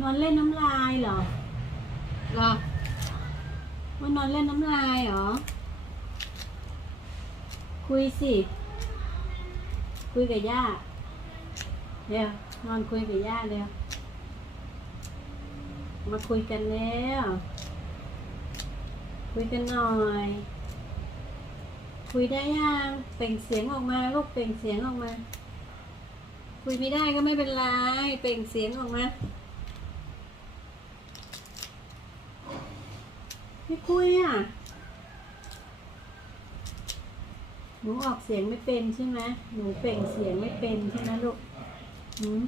นอนเล่นน้ำลายเหรอเหรอว่านอนเล่นน้ำลายเหรอ คุยสิ คุยกับย่าเร็วนอนคุยกับย่าเร็วมาคุยกันแล้ว คุยกันหน่อย คุยได้ยังเปล่งเสียงออกมาลูกเปล่งเสียงออกมา คุยไม่ได้ก็ไม่เป็นไร เปล่งเสียงออกมา ไม่คุยอะ หนูออกเสียงไม่เป็นใช่ไหมหนูเปล่งเสียงไม่เป็นใช่ไหมลูกหืม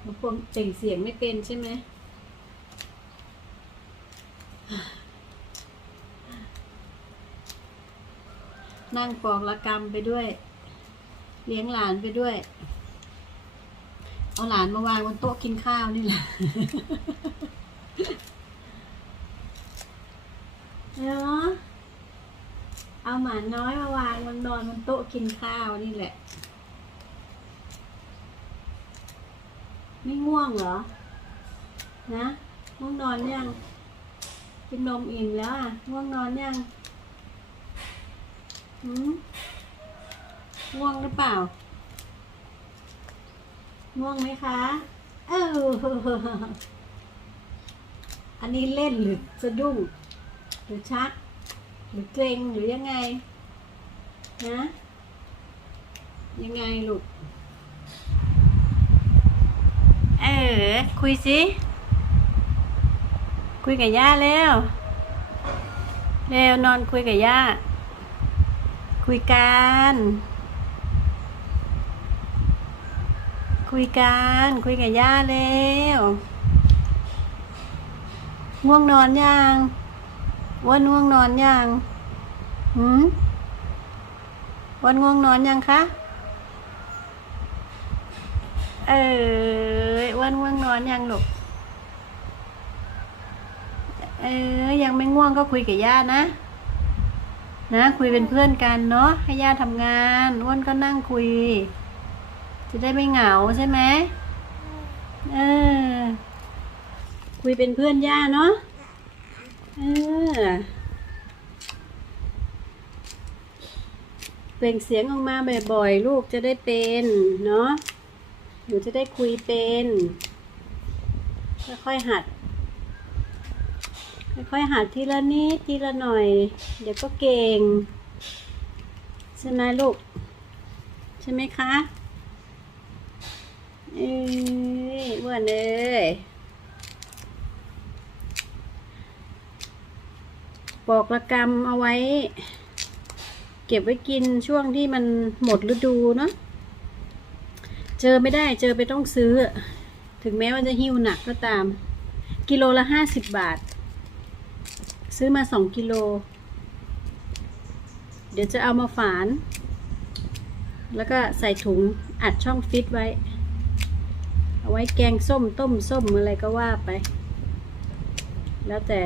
หนูเปล่งเสียงไม่เป็นใช่ไหมนั่งปอกละกรรมไปด้วย เลี้ยงหลานไปด้วย เอาหลานมาวางบนโต๊ะกินข้าวนี่แหละ เนาะเอาหมาน้อยมาวางบนนอนบนโต๊ะกินข้าวนี่แหละ ไม่ง่วงเหรอ นะง่วงนอนยัง กินนมอิ่มแล้วอะง่วงนอนยังหืมง่วงหรือเปล่า ง่วงไหมคะ เอออันนี้เล่นหรือสะดุ้ง หรือชัก หรือเกรงหรือยังไงนะยังไงลูก เออ คุยสิ คุยกับย่าแล้วเร็วนอนคุยกับย่า คุยกัน คุยกัน คุยกับย่าเร็วง่วงนอนยัง วันง่วงนอนยังหืมวันง่วงนอนยังคะ เออวันง่วงนอนยังลูกเออ ยังไม่ง่วงก็คุยกับย่านะ นะ คุยเป็นเพื่อนกันเนาะ ให้ย่าทำงานอ้วนก็นั่งคุย จะได้ไม่เหงาใช่ไหมเออ คุยเป็นเพื่อนย่าเนาะ เออเปล่งเสียงออกมาบ่อยๆ ลูกจะได้เป็นเนาะหนูจะได้คุยเป็นค่อยๆหัดค่อยๆหัดทีละนิดทีละหน่อย เดี๋ยวก็เก่ง ใช่ไหมลูก ใช่ไหมคะ เอ้ยอ้วนเลย ปอกละกรรมเอาไว้ เก็บไว้กินช่วงที่มันหมดฤดูเนาะเจอไม่ได้เจอไปต้องซื้อ ถึงแม้ว่าจะหิ้วหนักก็ตาม กิโลละห้าสิบบาท ซื้อมาสองกิโล เดี๋ยวจะเอามาฝาน แล้วก็ใส่ถุงอัดช่องฟิตไว้ เอาไว้แกงส้มต้มส้มอะไรก็ว่าไป แล้วแต่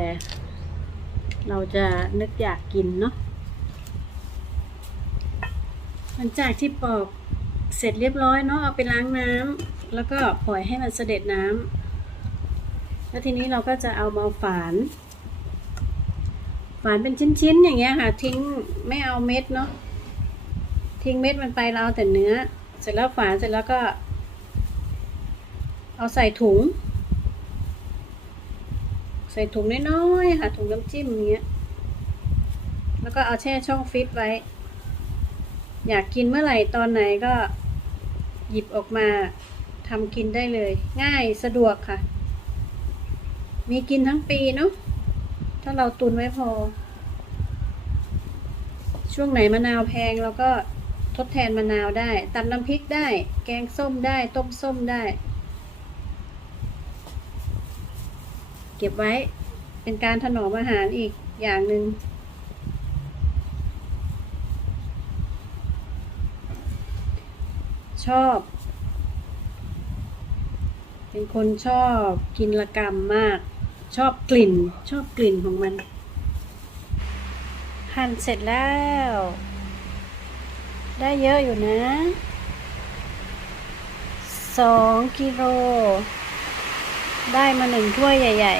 เราจะนึกอยากกินเนาะหลังจากที่ปอกเสร็จเรียบร้อยเนาะเอาไปล้างน้ำแล้วก็ปล่อยให้มันเสด็จน้ำแล้วทีนี้เราก็จะเอามาฝาน ฝานเป็นชิ้นๆอย่างเงี้ยค่ะ ทิ้งไม่เอาเม็ดเนาะทิ้งเม็ดมันไปเราเอาแต่เนื้อ เสร็จแล้วฝานเสร็จแล้วก็ เอาใส่ถุง ใส่ถุงน้อยๆค่ะ ถุงน้ำจิ้มอย่างเงี้ย แล้วก็เอาแช่ช่องฟิตไว้ อยากกินเมื่อไหร่ตอนไหนก็หยิบออกมาทำกินได้เลย ง่ายสะดวกค่ะ มีกินทั้งปีเนาะถ้าเราตุนไว้พอ ช่วงไหนมะนาวแพงเราก็ทดแทนมะนาวได้ตำน้ำพริกได้ แกงส้มได้ ต้มส้มได้ เก็บไว้ เป็นการถนอมอาหารอีกอย่างหนึ่งชอบ เป็นคนชอบกินละกรรมมาก ชอบกลิ่น ชอบกลิ่นของมัน หั่นเสร็จแล้ว ได้เยอะอยู่นะสองกิโล ได้มาหนึ่งถ้วยใหญ่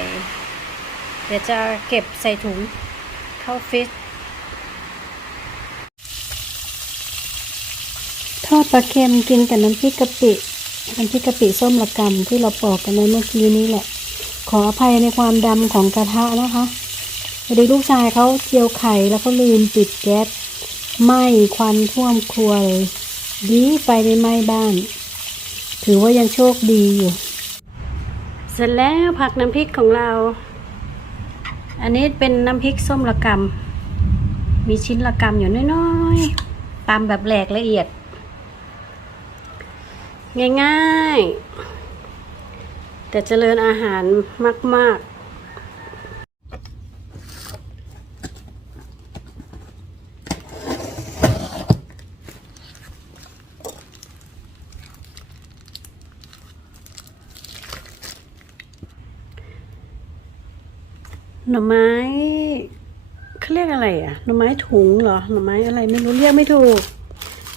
ๆ เดี๋ยวจะเก็บใส่ถุงเข้าฟิตทอดปลาเค็มกินกับน้ำพริกกะปิน้ำพริกกะปิส้มละกำที่เราปอกกันไว้เมื่อกี้นี้แหละ ขออภัยในความดำของกระทะนะคะพอดีลูกชายเขาเจียวไข่แล้วเขาลืมปิดแก๊สไหม้ควันท่วมครัวเลยดีไฟไม่ไหม้บ้าน ถือว่ายังโชคดีอยู่ ร็จแล้วผักน้ำพริกของเรา อันนี้เป็นน้ำพริกส้มละกำมีชิ้นละกำอยู่น้อยๆตามแบบแหลกละเอียด ง่ายๆ แต่เจริญอาหารมาก ๆ หน่อไม้เขาเรียกอะไรอะ หน่อไม้ถุงเหรอ หน่อไม้อะไรไม่รู้เรียกไม่ถูก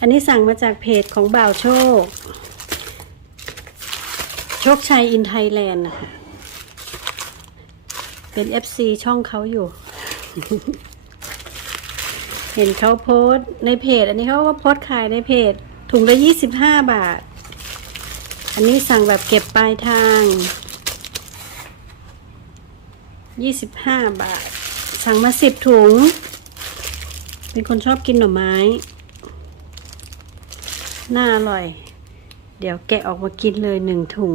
อันนี้สั่งมาจากเพจของบ่าวโชค โชคชัยอินไทยแลนด์นะคะ เป็น FC ช่องเขาอยู่ เห็นเขาโพสต์ในเพจ อันนี้เขาก็โพสต์ขายในเพจ ถุงละยี่สิบห้าบาท อันนี้สั่งแบบเก็บปลายทาง ยี่สิบห้าบาท สั่งมาสิบถุง เป็นคนชอบกินหน่อไม้ น่าอร่อย เดี๋ยวแกะออกมากินเลยหนึ่งถุง